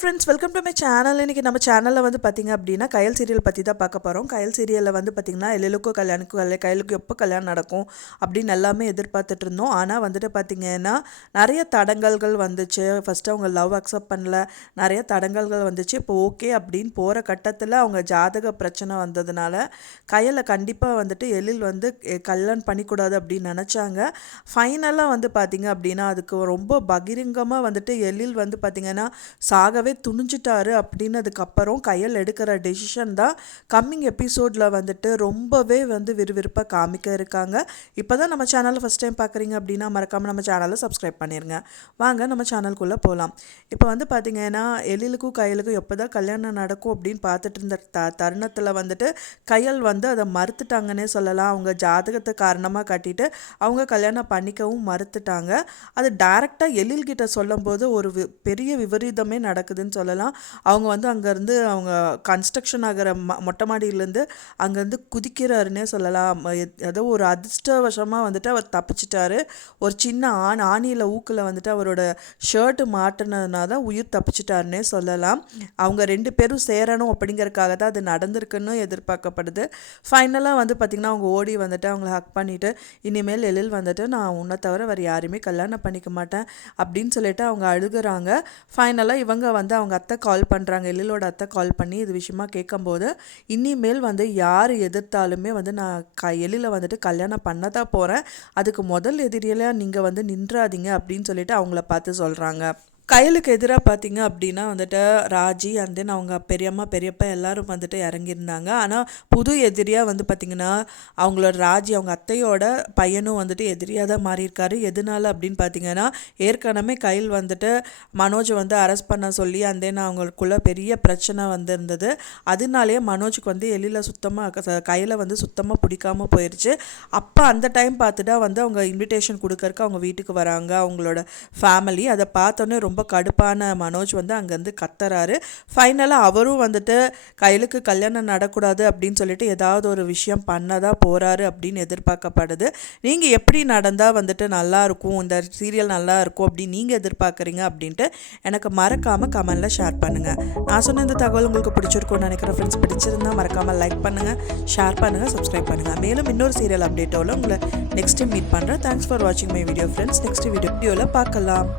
Friends, welcome to my channel. இன்றைக்கி நம்ம சேனலில் வந்து பார்த்திங்க அப்படின்னா கயல் சீரியல் பற்றி தான் பார்க்க போகிறோம். கயல் சீரியலில் வந்து பார்த்திங்கன்னா எழிலுக்கும் கையலுக்கும் எப்போ கல்யாணம் நடக்கும் அப்படின்னு எல்லாமே எதிர்பார்த்துட்டு இருந்தோம். ஆனால் வந்துட்டு பார்த்திங்கன்னா நிறைய தடங்கல்கள் வந்துச்சு. ஃபஸ்ட்டு அவங்க லவ் அக்செப்ட் பண்ணல, நிறைய தடங்கல்கள் வந்துச்சு. இப்போ ஓகே அப்படின்னு போகிற கட்டத்தில் அவங்க ஜாதக பிரச்சனை வந்ததுனால கயலை கண்டிப்பாக வந்துட்டு எழில் வந்து கல்யாணம் பண்ணிக்கூடாது அப்படின்னு நினச்சாங்க. ஃபைனலாக வந்து பார்த்திங்க அப்படின்னா அதுக்கு ரொம்ப பகிரங்கமாக வந்துட்டு எழில் வந்து பார்த்திங்கன்னா சாகவே துணிஞ்சிட்டாரு. அப்படின்னதுக்கப்புறம் கயல் எடுக்கிற டெசிஷன் தான் கம்மிங் எபிசோடில் வந்துட்டு ரொம்பவே வந்து விறுவிறுப்பாக காமிக்க இருக்காங்க. இப்போ தான் நம்ம சேனலை ஃபஸ்ட் டைம் பார்க்குறீங்க அப்படின்னா மறக்காமல் நம்ம சேனலை சப்ஸ்கிரைப் பண்ணிடுங்க. வாங்க நம்ம சேனலுக்குள்ளே போகலாம். இப்போ வந்து பார்த்திங்கன்னா எழிலுக்கும் கயலுக்கும் எப்போ தான் கல்யாணம் நடக்கும் அப்படின்னு பார்த்துட்டு இருந்த தருணத்தில் வந்துட்டு கயல் வந்து அதை மறுத்துட்டாங்கன்னே சொல்லலாம். அவங்க ஜாதகத்தை காரணமாக காட்டிட்டு அவங்க கல்யாணம் பண்ணிக்கவும் மறுத்துட்டாங்க. அது டைரெக்டாக எழில்கிட்ட சொல்லும்போது ஒரு பெரிய விபரீதமே நடக்குதுன்னு சொல்லலாம். அவங்க வந்து அங்கேருந்து அவங்க கன்ஸ்ட்ரக்ஷன் ஆகிற மொட்டை மாடியிலேருந்து அங்கேருந்து குதிக்கிறாருன்னே சொல்லலாம். ஏதோ ஒரு அதிர்ஷ்டவசமாக வந்துட்டு அவர் தப்பிச்சிட்டாரு. ஒரு சின்ன ஆணியில் ஊக்கில் வந்துட்டு அவரோட ஷர்ட்டு மாட்டினதுனால தான் உயிர் தப்பிச்சிட்டாருன்னே சொல்லலாம். அவங்க 2 பேரும் சேரணும் அப்படிங்கிறதுக்காக தான் அது நடந்திருக்குன்னு எதிர்பார்க்கப்படுது. ஃபைனலாக வந்து பார்த்திங்கன்னா அவங்க ஓடி வந்துட்டு அவங்கள ஹக் பண்ணிவிட்டு இனிமேல் எழில் வந்துட்டு நான் உன்னை தவிர வேறு யாரையுமே கல்யாணம் பண்ணிக்க மாட்டேன் அப்படின்னு சொல்லிட்டு அவங்க அழுகுறாங்க. ஃபைனலாக இவங்க வந்து அவங்க அத்தை கால் பண்ணுறாங்க. எழிலோட அத்தை கால் பண்ணி இது விஷயமா கேட்கும்போது இனிமேல் வந்து யார் எதிர்த்தாலுமே வந்து நான் எழில வந்துட்டு கல்யாணம் பண்ண தான் போகிறேன், அதுக்கு முதல் எதிரியாக நீங்கள் வந்து நின்றாதீங்க அப்படின்னு சொல்லிட்டு அவங்கள பார்த்து சொல்கிறாங்க. கயலுக்கு எதிராக பார்த்திங்க அப்படின்னா வந்துட்டு ராஜி அண்ட் தென் அவங்க பெரியம்மா பெரியப்பா எல்லோரும் வந்துட்டு இறங்கியிருந்தாங்க. ஆனால் புது எதிரியாக வந்து பார்த்திங்கன்னா அவங்களோட ராஜி அவங்க அத்தையோட பையனும் வந்துட்டு எதிரியாக தான் மாறியிருக்காரு. எதனால அப்படின்னு பார்த்திங்கன்னா ஏற்கனவே கயல் வந்துட்டு மனோஜை வந்து அரெஸ்ட் பண்ண சொல்லி அண்ட் தென் அவங்களுக்குள்ள பெரிய பிரச்சனை வந்துருந்தது. அதனாலேயே மனோஜுக்கு வந்து எழில சுத்தமாக கையில் வந்து சுத்தமாக பிடிக்காமல் போயிடுச்சு. அப்போ அந்த டைம் பார்த்துட்டா வந்து அவங்க இன்விடேஷன் கொடுக்கறக்கு அவங்க வீட்டுக்கு வராங்க அவங்களோட ஃபேமிலி. அதை பார்த்தோன்னே ரொம்ப கடுப்பான மனோஜ் வந்து அங்கேருந்து கத்துறாரு. ஃபைனலாக அவரும் வந்துட்டு கயலுக்கு கல்யாணம் நடக்கூடாது அப்படின்னு சொல்லிட்டு ஏதாவது ஒரு விஷயம் பண்ணதான் போகிறாரு அப்படின்னு எதிர்பார்க்கப்படுது. நீங்கள் எப்படி நடந்தால் வந்துட்டு நல்லாயிருக்கும், இந்த சீரியல் நல்லாயிருக்கும் அப்படின்னு நீங்கள் எதிர்பார்க்குறீங்க அப்படின்ட்டு எனக்கு மறக்காமல் கமெண்டில் ஷேர் பண்ணுங்கள். நான் சொன்ன இந்த தகவல் உங்களுக்கு பிடிச்சிருக்கும்னு நினைக்கிறேன் ஃப்ரெண்ட்ஸ். பிடிச்சிருந்தால் மறக்காமல் லைக் பண்ணுங்கள், ஷேர் பண்ணுங்கள், சப்ஸ்கிரைப் பண்ணுங்கள். மேலும் இன்னொரு சீரியல் அப்டேட்டோட உங்களை நெக்ஸ்ட்டு மீட் பண்ணுறேன். தேங்க்ஸ் ஃபார் வாட்சிங் மை வீடியோ ஃப்ரெண்ட்ஸ். நெக்ஸ்ட் வீடியோவில் பார்க்கலாம்.